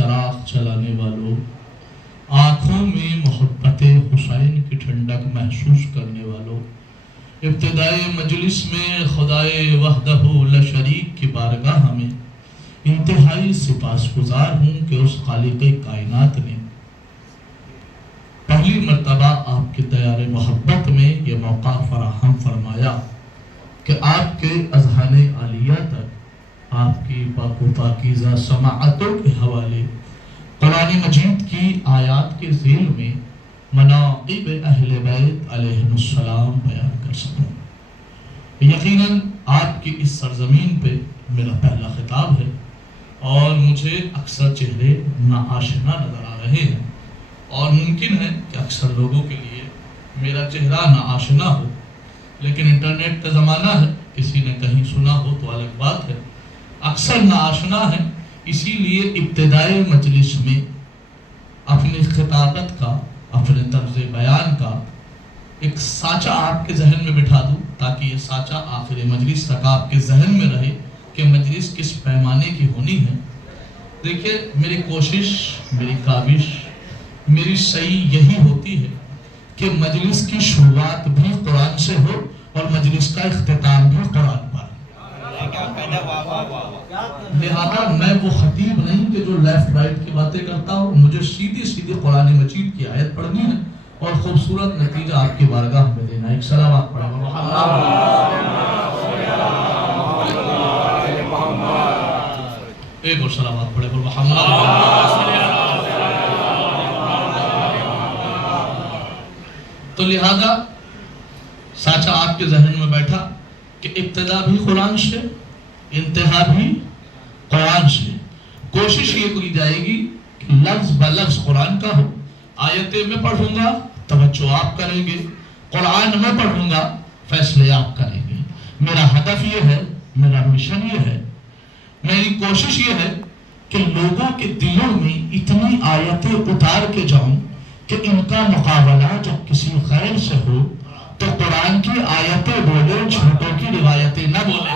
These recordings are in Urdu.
چراغ جلانے والوں، آنکھوں میں محبت حسین کی ٹھنڈک محسوس کرنے والوں، ابتدائی مجلس میں خدائے وحدہ لا شریک کی بارگاہ میں انتہائی سپاسگزار ہوں کہ اس خالق کائنات نے پہلی مرتبہ آپ کے دیار محبت میں یہ موقع فراہم فرمایا کہ آپ کے اذہان عالیہ تک آپ کی پاک و پاکیزہ سماعتوں کے حوالے قرآن مجید کی آیات کے ذیل میں مناقب اہل بیت علیہم السلام بیان کر سکوں۔ یقیناً آپ کی اس سرزمین پہ میرا پہلا خطاب ہے اور مجھے اکثر چہرے ناآشنا نظر آ رہے ہیں، اور ممکن ہے کہ اکثر لوگوں کے لیے میرا چہرہ ناآشنا ہو، لیکن انٹرنیٹ کا زمانہ ہے، کسی نے کہیں سنا ہو تو الگ بات ہے، اکثر ناآشنا ہے۔ اسی لیے ابتدائی مجلس میں اپنی خطابت کا، اپنے طرز بیان کا ایک سانچہ آپ کے ذہن میں بٹھا دوں، تاکہ یہ سانچہ آخر مجلس تک آپ کے ذہن میں رہے کہ مجلس کس پیمانے کی ہونی ہے۔ دیکھیے، میری کوشش، میری کاوش، میری سعی یہی ہوتی ہے کہ مجلس کی شروعات بھی قرآن سے ہو اور مجلس کا اختتام بھی قرآن پر۔ لہذا میں وہ خطیب نہیں کہ جو لیفٹ رائٹ کی باتیں کرتا ہوں، مجھے سیدھی سیدھی قرآن مجید کی آیت پڑھنی ہے اور خوبصورت نتیجہ آپ کی بارگاہ میں دینا ہے۔ ایک سلامات پڑھیں ایک اور سلامات پڑھیں تو لہذا سانچہ آپ کے ذہن میں بیٹھا کہ ابتدا بھی قرآن سے، انتہا بھی قرآن سے۔ کوشش یہ کی جائے گی کہ لفظ بلفظ قرآن کا ہو۔ آیتیں میں پڑھوں گا، توجہ آپ کریں گے، قرآن میں پڑھوں گا، فیصلے آپ کریں گے۔ میرا ہدف یہ ہے، میرا مشن یہ ہے، میری کوشش یہ ہے کہ لوگوں کے دلوں میں اتنی آیتیں اتار کے جاؤں کہ ان کا مقابلہ جب کسی غیر سے ہو تو قرآن کی آیتیں بولے، جھوٹوں کی روایتیں نہ بولے۔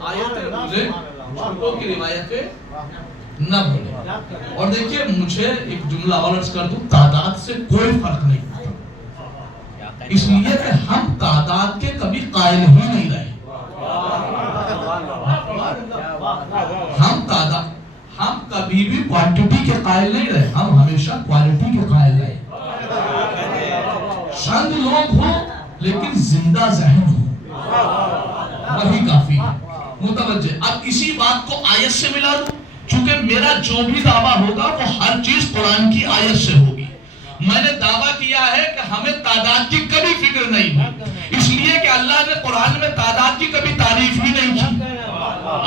آیتیں بولے، جھوٹوں کی روایتیں نہ بولے۔ اور دیکھیے، مجھے ایک جملہ اور عرض کر دوں، تعداد سے کوئی فرق نہیں پڑتا، اس لیے کہ ہم تعداد کے کبھی قائل ہی نہیں رہے۔ ہم کبھی بھی کوانٹٹی کے قائل نہیں رہے، ہم ہمیشہ کوالٹی کے قائل رہے۔ چند لوگ ہوں لیکن زندہ ذہن ہوں، وہی کافی ہے۔ متوجہ، اب اسی بات کو آیت سے ملا دوں، چونکہ میرا جو بھی دعویٰ ہوگا وہ ہر چیز قرآن کی آیت سے ہوگی۔ میں نے دعویٰ کیا ہے کہ ہمیں تعداد کی کبھی فکر نہیں ہوئی، اس لیے کہ اللہ نے قرآن میں تعداد کی کبھی تعریف ہی نہیں کی۔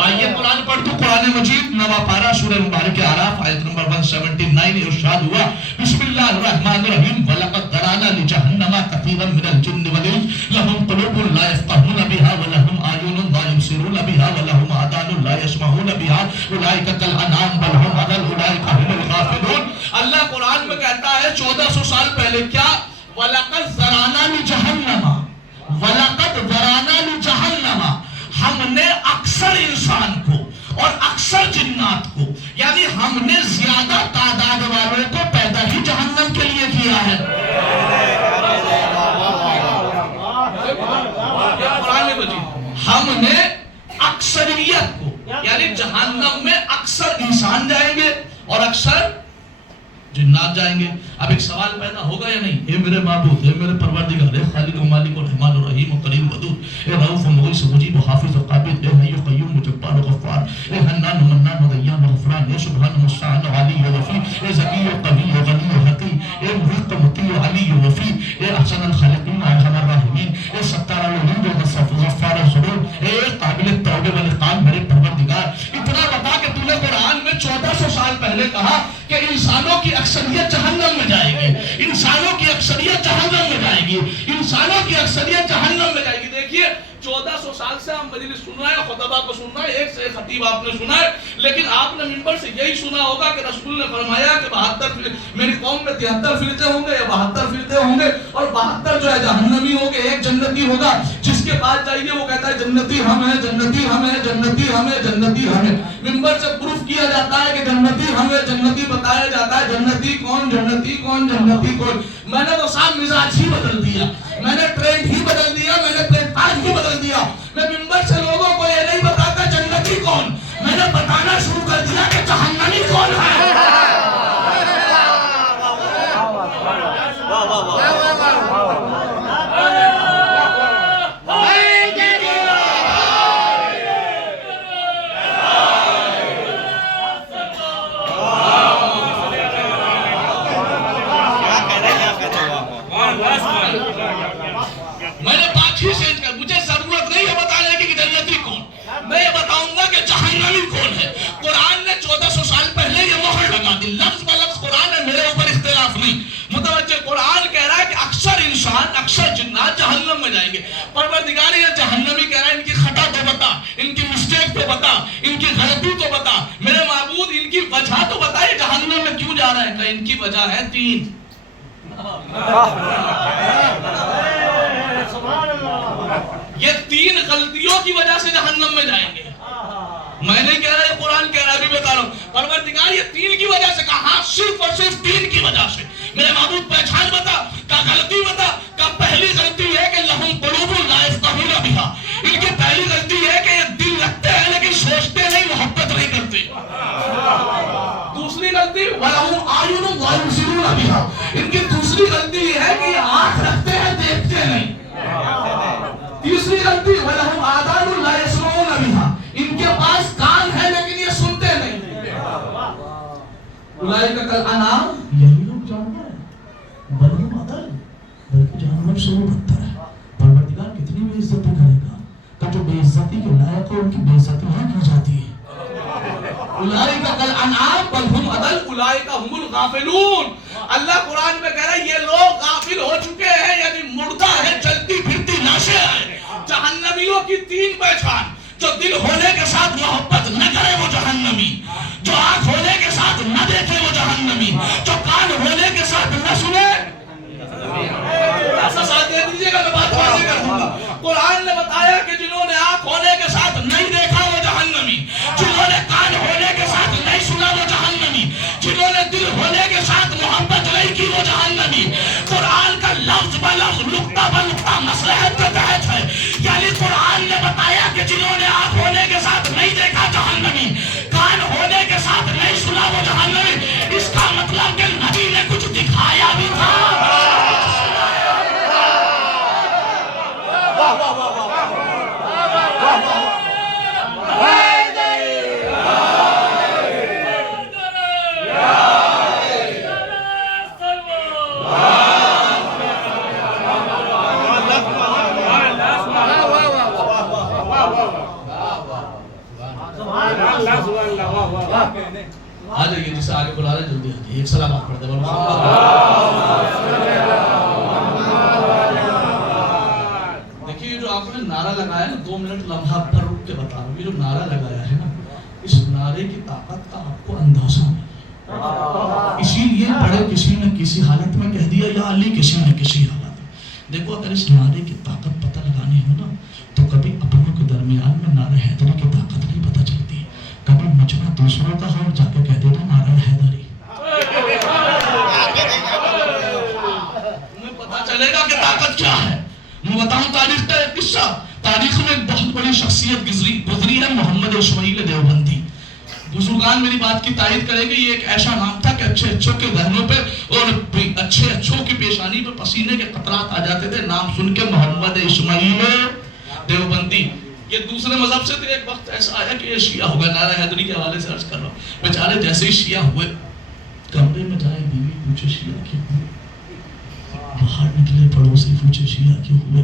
آئیے قرآن پڑھ تو قرآن مجید نواں پارہ سورہ مبارک اعراف آیت نمبر 179 ارشاد ہوا، بسم اللہ الرحمن الرحیم، وَلَقَدْ ذَرَأْنَا لِجَهَنَّمَ كَثِيرًا مِنَ الْجِنِّ وَالْإِنسِ لَهُمْ قُلُوبٌ لَا يَفْقَهُونَ بِهَا وَلَهُمْ أَعْيُنٌ لَا يُبْصِرُونَ بِهَا وَلَهُمْ آذَانٌ لَا يَسْمَعُونَ بِهَا أُولَئِكَ كَالْأَنْعَامِ بَلْ هُمْ أَضَلُّ أُولَئِكَ هُمُ الْغَافِلُونَ۔ اللہ قرآن میں کہتا ہے 1400 سال پہلے کیا؟ وَلَقَدْ ذَرَأْنَا لِجَهَنَّمَ، وَلَقَدْ ذَرَأْنَا لِجَهَنَّمَ، ہم نے اکثر انسان کو اور اکثر جنات کو، یعنی ہم نے زیادہ تعداد والوں کو پیدا ہی جہنم کے لیے کیا ہے۔ ہم نے اکثریت کو، یعنی جہنم میں اکثر انسان جائیں گے اور اکثر جنات جائیں گے۔ اب ایک سوال پیدا ہوگا یا نہیں، اے میرے معبود، اے میرے پروردگار، اے خالق و مالک و رحمان و رحیم و کریم ودود، اے رؤوف و مغیث و مجیب و حافظ و قابض، اے حی و قیوم و جبار و غفار، اے حنان و منان و دیان و غفران، اے سبحان و مستعان و علی و وفی، اے ذکی و قوی و غنی و حکیم، اے محق و مطیع و علی و وفی، اے احسن الخالقین و ارحم الراحمین، اے ستار العیوب و غفار الذنوب، اے قابل التوبہ والعقاب، میرے پروردگار، اتنا بتا کہ تو نے قرآن میں 1400 سال پہلے کہا کہ انسانوں کی اکثریت جہنم میں جائے گی، انسانوں کی اکثریت جہنم میں جائے گی، انسانوں کی اکثریت جہنم میں جائے گی۔ دیکھیے 1400 سال سے ہم مجلس سن رہے ہیں، خطبہ کو سن رہے ہیں، ایک سے ایک خطیب آپ نے سنا ہے، لیکن آپ نے منبر سے یہی سنا ہوگا کہ رسول نے فرمایا کہ 72 میری قوم میں 73 فرقے ہوں گے یا 72 فرقے ہوں گے، اور 72 جو ہے جہنمی ہوں گے، ایک جنتی ہوگا جس کے بعد جائیے وہ کہتا ہے جنتی ہم ہیں، جنتی ہم ہیں، جنتی ہم ہیں، جنتی ہم ہیں. منبر سے پروف کیا جاتا ہے کہ جنتی ہم ہیں، جنتی بتایا جاتا ہے. جنتی کون، جنتی کون، جنتی کون. میں نے تو صاحب مزاج ہی بدل دیا، میں نے ٹرینڈ ہی بدل دیا، میں نے پلیٹ فارم ہی بدل دیا. میں منبر سے لوگوں کو یہ نہیں بتاتا جنتی کون، میں نے بتانا شروع کر دیا کہ جہنمی کون ہے. میں نے بات ہی چینج کر، مجھے ضرورت نہیں ہے بتانے کی کہ جنتی کون، میں یہ بتاؤں گا کہ جہنمی کون ہے. قرآن نے 1400 سال پہلے یہ مہر لگا دی، لفظ بہ لفظ قرآن ہے، میرے اوپر اختلاف نہیں. متوجہ، قرآن کہہ رہا ہے کہ اکثر انسان، اکثر جنات جہنم میں جائیں گے. پروردگار یہ جہنمی کہہ رہا ہے ان کی خطا تو بتا، ان کی مسٹیک تو بتا، ان کی غلطی تو بتا. میرے معبود ان کی وجہ تو بتا، یہ جہنم میں کیوں جا رہا ہے. کہ ان کی وجہ ہے 3. یہ 3 غلطیوں کی وجہ سے جہنم میں جائیں گے. میں نہیں کہہ رہا، یہ قرآن کہہ رہا ہے، ابھی بتا رہا ہوں. پروردگار یہ 3 کی وجہ سے کہا، ہاں صرف اور صرف 3 کی وجہ سے. میرے معبود پہچان بتا، کا غلطی بتا. کا پہلی غلطی ہے کہ لہم قلوب لا یفقہون بہا، ان کی پہلی غلطی ہے کہ یہ دل رکھتے ہیں لیکن سوچتے نہیں، محبت نہیں کرتے. دوسری غلطی وَلَهُمْ أَعْيُنٌ لَا يُبْصِرُونَ بِهَا، ان کی دوسری غلطی یہ ہے کہ یہ آنکھ رکھتے ہیں دیکھتے نہیں. تیسری غلطی وَلَهُمْ آذَانٌ لَا يَسْمَعُونَ بِهَا، ان کے پاس کان ہے لیکن یہ سنتے نہیں. اولئک کالانعام، یہی لوگ جانور ہیں، بل ہم اضل، بلکہ جانور سے وہ بدتر ہے. پروردگار کتنی بے عزتی کرے گا کہ جو بے عزتی کے لائق ہو ان کی بے عزتی ہی کی جاتی ہے. اولئک کالانعام بل ہم اضل اولئک هم الغافلون. اللہ قرآن میں کہہ رہا ہے یہ لوگ غافل ہو چکے ہیں، یعنی مردہ ہے، چلتی پھرتی لاشیں ہیں. جہنمیوں کی 3 پہچان: جو دل ہونے کے ساتھ محبت نہ کرے وہ جہنمی، جو آنکھ ہونے کے ساتھ نہ دیکھے وہ جہنمی، جو کان ہونے کے ساتھ نہ سنے. ایسا ساتھ دے دیجیے گا، میں بات واضح کر دوں گا. قرآن نے بتایا کہ جنہوں نے آنکھ ہونے کے ساتھ نہیں دیکھا وہ جہنمی، جنہوں نے کان ہونے کے ساتھ نہیں سنا وہ جہنمی، جنہوں نے دل ہونے کے ساتھ محبت نہیں کی وہ جہنمی. قرآن کا لفظ بہ لفظ، نقطہ بہ نقطہ مصلحت کے تحت ہے. یعنی قرآن نے بتایا کہ جنہوں نے آنکھ ہونے کے ساتھ نہیں دیکھا جہنمی، کان ہونے کے ساتھ نہیں سنا وہ جہنمی. اس کا مطلب کہ نبی نے کچھ دکھایا بھی تھا. آ جائیے، جسے آگے بلا رہے جلدی آجائیے. ایک سلامات پڑھتے ہیں. دیکھیے جو آپ نے نعرہ لگایا نا، 2 منٹ لمحہ پر رک کے بتا رہا ہوں. یہ جو نعرہ لگایا ہے نا، اس نعرے کی طاقت کا آپ کو اندازہ نہیں. اسی لیے بڑے کسی نے کسی حالت میں کہہ دیا یا علی کسی نے کسی حالت میں. دیکھو اگر اس نعرے کی طاقت پتہ لگانی ہو نا تو کبھی اپنوں کے درمیان میں نعرہ حیدری کی طاقت نہیں پتہ چلتی. کبھی مجمع دوسروں کا ہو جا کے کہہ دینا نعرہ حیدری، تمہیں پتہ چلے گا کہ طاقت کیا ہے. میں بتاؤں تاریخ کا ایک قصہ. تاریخ میں ایک بہت بڑی شخصیت گزری ہے، محمد اسماعیل دیوبندی. بزرگان میری بات کی تائید کریں گے. یہ ایک ایسا نام تھا کہ اچھے اچھوں کے گھروں پہ اور اچھے اچھوں کی پیشانی پہ پسینے کے قطرات آ جاتے تھے. نام سن کے محمد اسماعیل دیوبندی. یہ دوسرے مذہب سے تھے. ایک وقت ایسا آیا کہ یہ شیعہ ہو گیا. نعرہ حیدری کے حوالے سے عرض کر رہا ہوں. بیچارے جیسے ہی شیعہ ہوئے، کمرے میں جائے بیوی پوچھے شیعہ کیوں ہوئے، باہر نکلے پڑوسی پوچھے شیعہ کیوں ہوئے،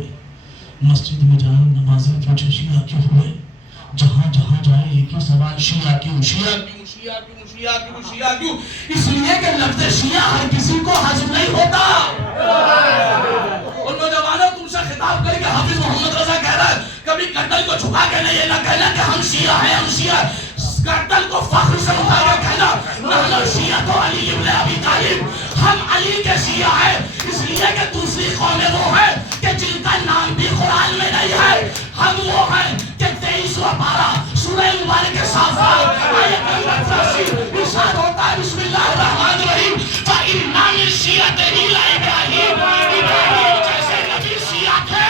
مسجد میں جائے نمازیں پوچھے شیعہ کیوں ہوئے، جہاں جہاں جائے ایک ہی سوال، شیعہ کیوں، شیعہ کیوں، شیعہ کیوں، شیعہ کیوں، شیعہ کیوں. اس لیے کہ لفظ شیعہ ہر کسی کو ہضم نہیں ہوتا. اور نوجوانوں تم سے خطاب کر کے حافظ محمد رضا کہہ رہا ہے کبھی گردن کو جھکا کے نہیں یہ نہ کہنا کہ ہم شیعہ ہیں، ہم شیعہ. گردن کو فخر سے اٹھا کے کہنا نحن شیعۃ علی ابن ابی طالب، ہم علی کے شیعہ ہیں، اس لیے کہ دوسری قومیں وہ ہیں کہ جن کا نام بھی قرآن میں نہیں ہے، ہم وہ ہیں کہ 23واں پارہ سورہ مبارک کے صافات آیت نمبر 83 ارشاد ہوتا ہے بسم اللہ الرحمن الرحیم فَإِنَّ مِن شِيَعَتِهِ لَإِبْرَاہِیم، ابراہیم جیسے نبی شیعہ تھے۔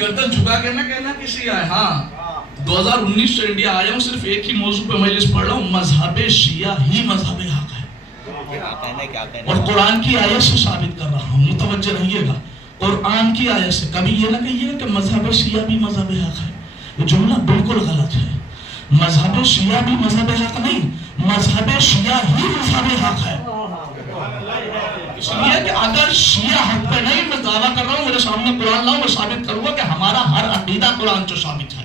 گردن جھکا کے نہ کہنا کسی آئے، ہاں 2019 سے انڈیا آیا ہوں، صرف ایک ہی موضوع پہ مجلس پڑھ رہا ہوں، مذہب شیعہ ہی مذہب حق ہے، اور قرآن کی آیت سے ثابت کر رہا ہوں، متوجہ رہیے گا، قرآن کی آیت سے۔ کبھی یہ نہ کہیے کہ مذہب شیعہ بھی مذہب حق ہے، یہ جملہ بالکل غلط ہے۔ مذہب شیعہ بھی مذہب حق نہیں، مذہب شیعہ ہی مذہب حق ہے۔ اس لیے کہ اگر شیعہ حق پہ نہیں، میں دعویٰ کر رہا ہوں، میرے سامنے قرآن لاؤ، میں ثابت کروں گا کہ ہمارا ہر عقیدہ قرآن سے ثابت ہے۔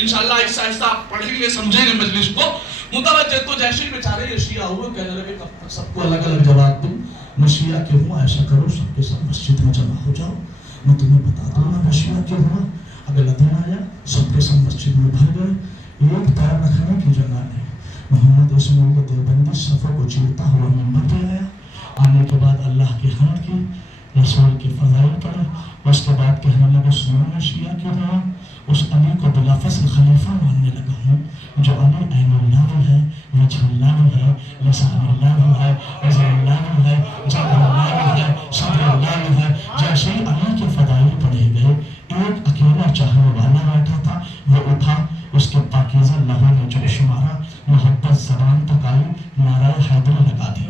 انشاءاللہ آہستہ آہستہ آپ پڑھیں گے، سمجھیں گے مجلس کو۔ متوجہ تو جیسے ہی بیچارے یہ شیعہ ہوئے، کہنے لگے کب تک سب کو الگ الگ جواب دوں، میں شیعہ کیوں ہوں، ایسا کرو سب کے سب مسجد میں جمع ہو جاؤ، میں تمہیں بتا دوں گا میں شیعہ کیوں ہوں۔ اگلا دن آیا، سب کے سب مسجد میں بھر گئے، ایک پیر رکھنے کی جگہ نہیں۔ محمد اسماعیل دیوبندی صفوں کو چیرتا ہوا منبر پہ آیا، آنے کے بعد اللہ کی حمد کی، رسول کی فضائل پڑھے، اس کے بعد کہنے لگا سنو میں شیعہ کیوں رہا، اس علی کو بلا فصل خلیفہ ماننے لگا ہوں، جو علی عین اللہ بھی ہے، وجہ اللہ بھی ہے، لسان اللہ بھی ہے، وزر اللہ بھی ہے، جبر اللہ بھی ہے، صبر اللہ بھی ہے۔ جیسے ہی علی کے فضائل پڑھے گئے، ایک اکیلا چاہنے والا بیٹھا تھا، وہ اٹھا، اس کے پاکیزہ لہو نے جوش مارا، محبت زبان تک آئی، نعرہ حیدر لگا دی۔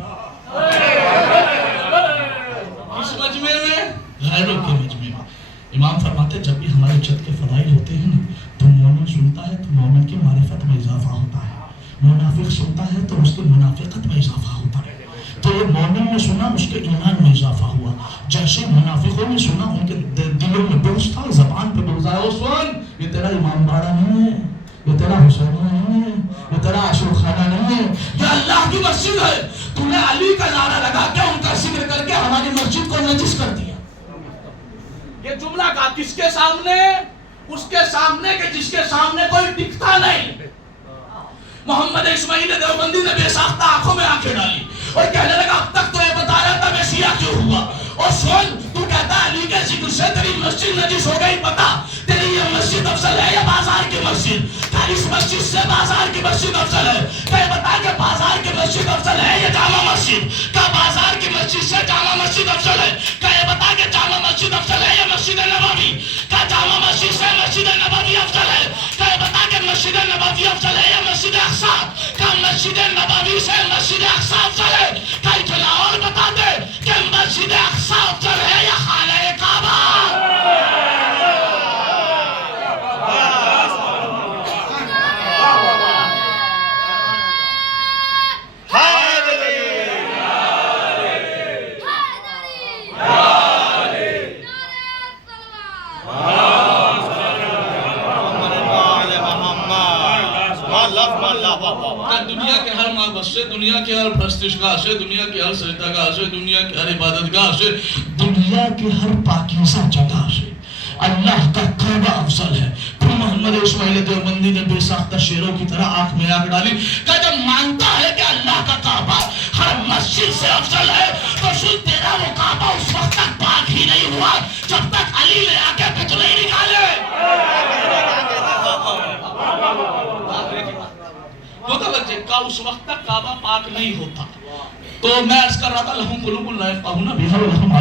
اس مجمع میں، غیروں کے مجمع میں امام فرماتے جب بھی ہمارے جد کے فضائل ہوتے ہیں تو مومن سنتا ہے تو مومن کی معرفت میں اضافہ ہوتا ہے، منافق سنتا ہے تو اس کی منافقت میں اضافہ ہوتا ہے۔ تو یہ مومن نے سنا، اس کے ایمان میں اضافہ ہوا، جیسے منافقوں نے سنا ان کے دلوں میں بغض تھا، زبان پہ بغض آیا، سن یہ تیرا امام باڑا نہیں ہے، یہ تیرا حسین نہیں ہے، یہ تیرا عاشق خانہ نہیں ہے، یہ اللہ کی مسجد ہے، تو نے علی کا نعرہ لگا کے ان کا ذکر کر کے ہماری مسجد کو نجس کر دیا۔ یہ جملہ کہا کس کے سامنے؟ اس کے سامنے کہ جس کے سامنے کوئی ٹکتا نہیں۔ محمد اسماعیل دیوبندی نے بے ساختہ آنکھوں میں آنکھیں ڈالی اور کہنے لگا اب تک تو یہ بتا رہا تھا میں شیعہ کیوں ہوا، اور سن تو کہتا علی کے ذکر سے تیری مسجد نجس ہو گئی، پتا تیری یہ مسجد افضل ہے یا بازار کی مسجد؟ کیا اس مسجد سے بازار کی مسجد افضل ہے؟ کیا یہ بتا کہ بازار کی مسجد افضل ہے یا جامع مسجد؟ کیا بازار کی مسجد سے جامع مسجد افضل ہے؟ کیا یہ بتا کہ جامع مسجد افضل ہے یا مسجد نبوی؟ کیا جامع مسجد سے مسجد نبوی افضل ہے؟ کیا یہ بتا کہ مسجد نبوی افضل ہے یا مسجد اقصی؟ کیا مسجد نبوی سے مسجد اقصی افضل ہے؟ کیا اتنا اور بتا دے کہ مسجد اقصی افضل ہے یا خانہ کعبہ؟ دنیا کے ہر معبد سے، دنیا کے ہر پرستشگاہ سے، دنیا کے ہر سجدگاہ سے، دنیا کے ہر عبادتگاہ سے، دنیا کے ہر پاکیزہ جگہ سے اللہ کا کعبہ افضل ہے۔ پھر محمد اسماعیل دیوبندی نے بے ساختہ شیروں کی طرح آنکھ میں آنکھ ڈالی کہ جب مانتا ہے کہ اللہ کا کعبہ ہر مسجد سے افضل ہے تو سن تیرا وہ کعبہ اس وقت تک پاک ہی نہیں ہوا جب تک علی نے آ کے پتلے نکالے۔ متوجہ کا اس وقت تک کعبہ پاک نہیں ہوتا۔ تو میں عرض کر رہا تھا لہم قلوب لا یفقہون بہا ولہم